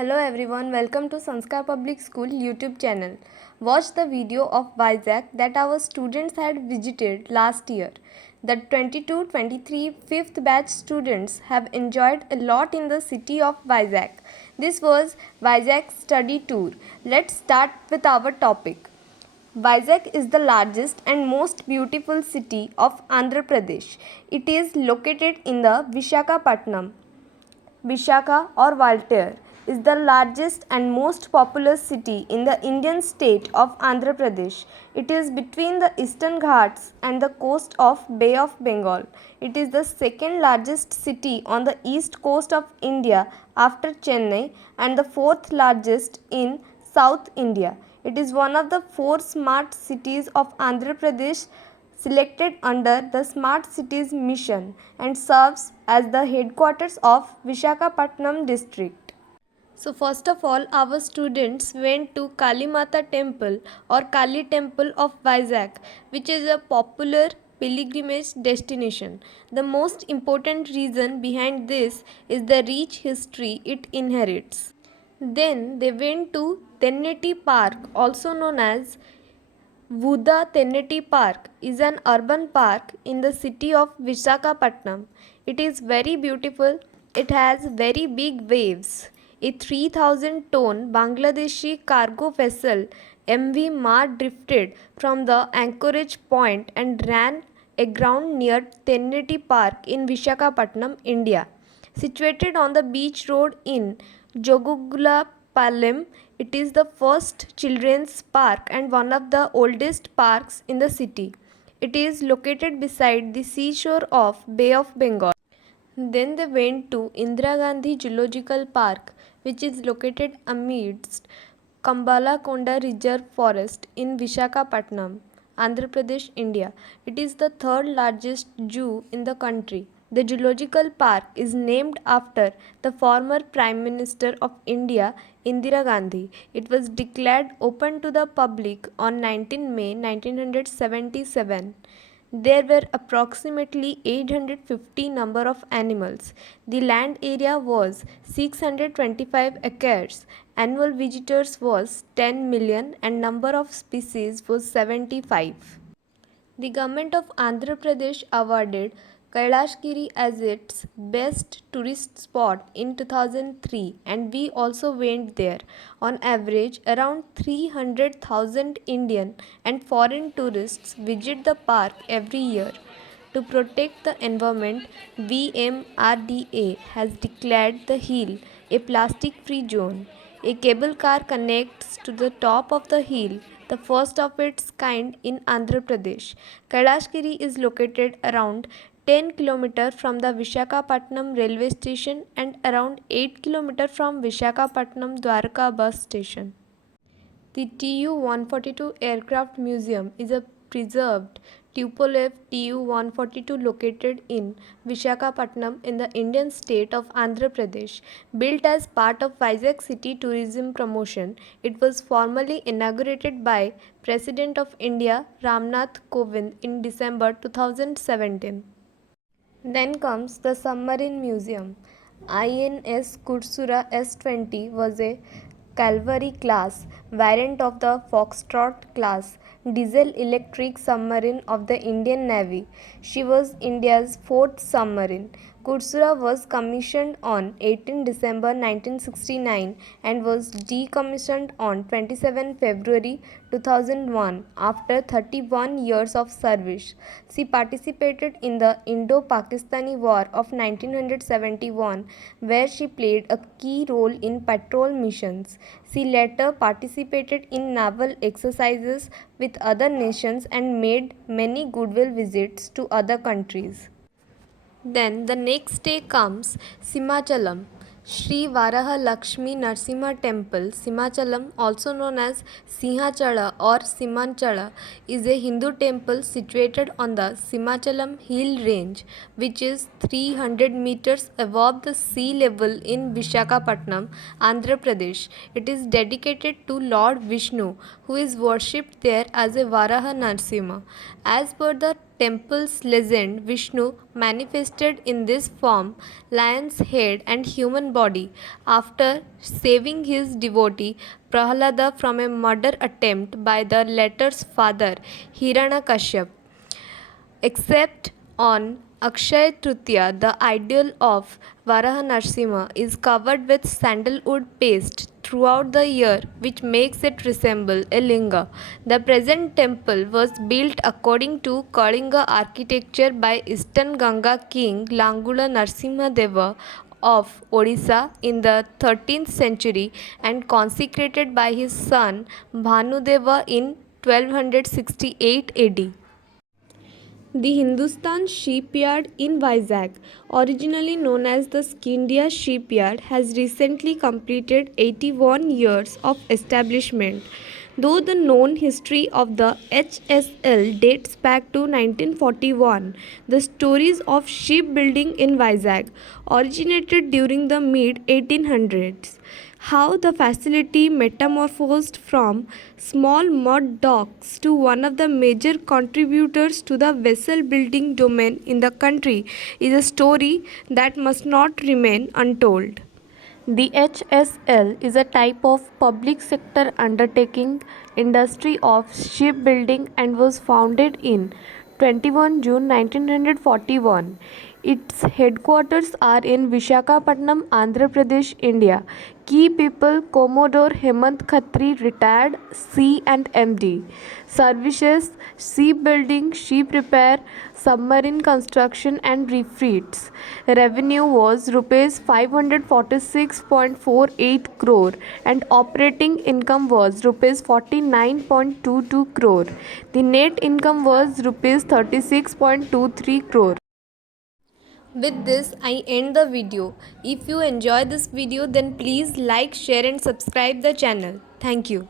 Hello everyone, welcome to Sanskar Public School YouTube channel. Watch the video of Vizag that our students had visited last year. The 22-23 5th batch students have enjoyed a lot in the city of Vizag. This was Vizag study tour. Let's start with our topic. Vizag is the largest and most beautiful city of Andhra Pradesh. It is located in the Vishakhapatnam. Vishaka or Valtair is the largest and most populous city in the Indian state of Andhra Pradesh. It is between the Eastern Ghats and the coast of Bay of Bengal. It is the second largest city on the east coast of India after Chennai and the fourth largest in South India. It is one of the four smart cities of Andhra Pradesh selected under the Smart Cities Mission and serves as the headquarters of Vishakhapatnam district. So first of all, our students went to Kali Mata temple or Kali temple of Vizag, which is a popular pilgrimage destination. The most important reason behind this is the rich history it inherits. Then they went to Tenneti Park, also known as Vuda Tenneti Park is an urban park in the city of Visakhapatnam. It is very beautiful. It has very big waves. A 3,000-ton Bangladeshi cargo vessel MV Mar drifted from the anchorage point and ran aground near Tenneti Park in Visakhapatnam, India. Situated on the beach road in Jogugulapalam, it is the first children's park and one of the oldest parks in the city. It is located beside the seashore of Bay of Bengal. Then they went to Indira Gandhi Zoological Park, which is located amidst Kambala Konda Reserve Forest in Vishakhapatnam, Andhra Pradesh, India. It is the third largest zoo in the country. The zoological park is named after the former Prime Minister of India, Indira Gandhi. It was declared open to the public on 19 May 1977. There were approximately 850 number of animals. The land area was 625 acres. Annual visitors was 10 million and number of species was 75. The government of Andhra Pradesh awarded Kailashgiri as its best tourist spot in 2003 and we also went there. On average, around 300,000 Indian and foreign tourists visit the park every year. To protect the environment, VMRDA has declared the hill a plastic-free zone. A cable car connects to the top of the hill, the first of its kind in Andhra Pradesh. Kailashgiri is located around 10 km from the Vishakhapatnam railway station and around 8 km from Vishakhapatnam Dwarka bus station. The Tu-142 Aircraft Museum is a preserved Tupolev Tu-142 located in Vishakhapatnam in the Indian state of Andhra Pradesh. Built as part of Vizag City Tourism Promotion, it was formally inaugurated by President of India Ramnath Kovind in December 2017. Then comes the Submarine Museum. INS Kursura S-20 was a Calvary class variant of the Foxtrot class diesel-electric submarine of the Indian Navy. She was India's fourth submarine. Kursura was commissioned on 18 December 1969 and was decommissioned on 27 February 2001 after 31 years of service. She participated in the Indo-Pakistani War of 1971 where she played a key role in patrol missions. She later participated in naval exercises with other nations and made many goodwill visits to other countries. Then the next day comes Simachalam. Sri Varaha Lakshmi Narsimha Temple, Simachalam, also known as Sinhachala or Simanchala, is a Hindu temple situated on the Simachalam hill range, which is 300 meters above the sea level in Vishakhapatnam, Andhra Pradesh. It is dedicated to Lord Vishnu, who is worshipped there as a Varaha Narsimha. As per the temple's legend, Vishnu manifested in this form, lion's head and human body, after saving his devotee Prahlada from a murder attempt by the latter's father Hiranyakashipu. Except on Akshaya Tritiya, the idol of Varaha Narasimha is covered with sandalwood paste throughout the year, which makes it resemble a linga. The present temple was built according to Kalinga architecture by Eastern Ganga king Langula Narasimha Deva of Odisha in the 13th century and consecrated by his son Bhanudeva in 1268 AD. The Hindustan Shipyard in Vizag, originally known as the Skindia Shipyard, has recently completed 81 years of establishment. Though the known history of the HSL dates back to 1941, the stories of shipbuilding in Vizag originated during the mid 1800s. How the facility metamorphosed from small mud docks to one of the major contributors to the vessel building domain in the country is a story that must not remain untold. The HSL is a type of public sector undertaking industry of shipbuilding and was founded in 21 June 1941. Its headquarters are in Vishakhapatnam, Andhra Pradesh, India. Key people: Commodore Hemant Khatri, retired C and MD. Services: shipbuilding, ship repair, submarine construction and refits. Revenue was rupees 546.48 crore and operating income was rupees 49.22 crore. The net income was rupees 36.23 crore. With this, I end the video. If you enjoy this video, then please like, share and subscribe the channel. Thank you.